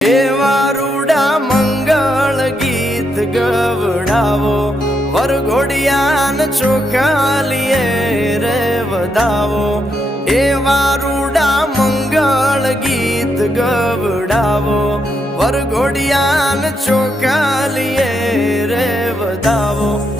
એવા રૂડા મંગળ ગીત ગવડાવો, વરઘોડિયાન ચોખાલીએ રે વધાવો. એવા રૂડા મંગળ ગીત ગવડાવો, વરઘોડિયાન ચોખાલીએ રે વધાવો.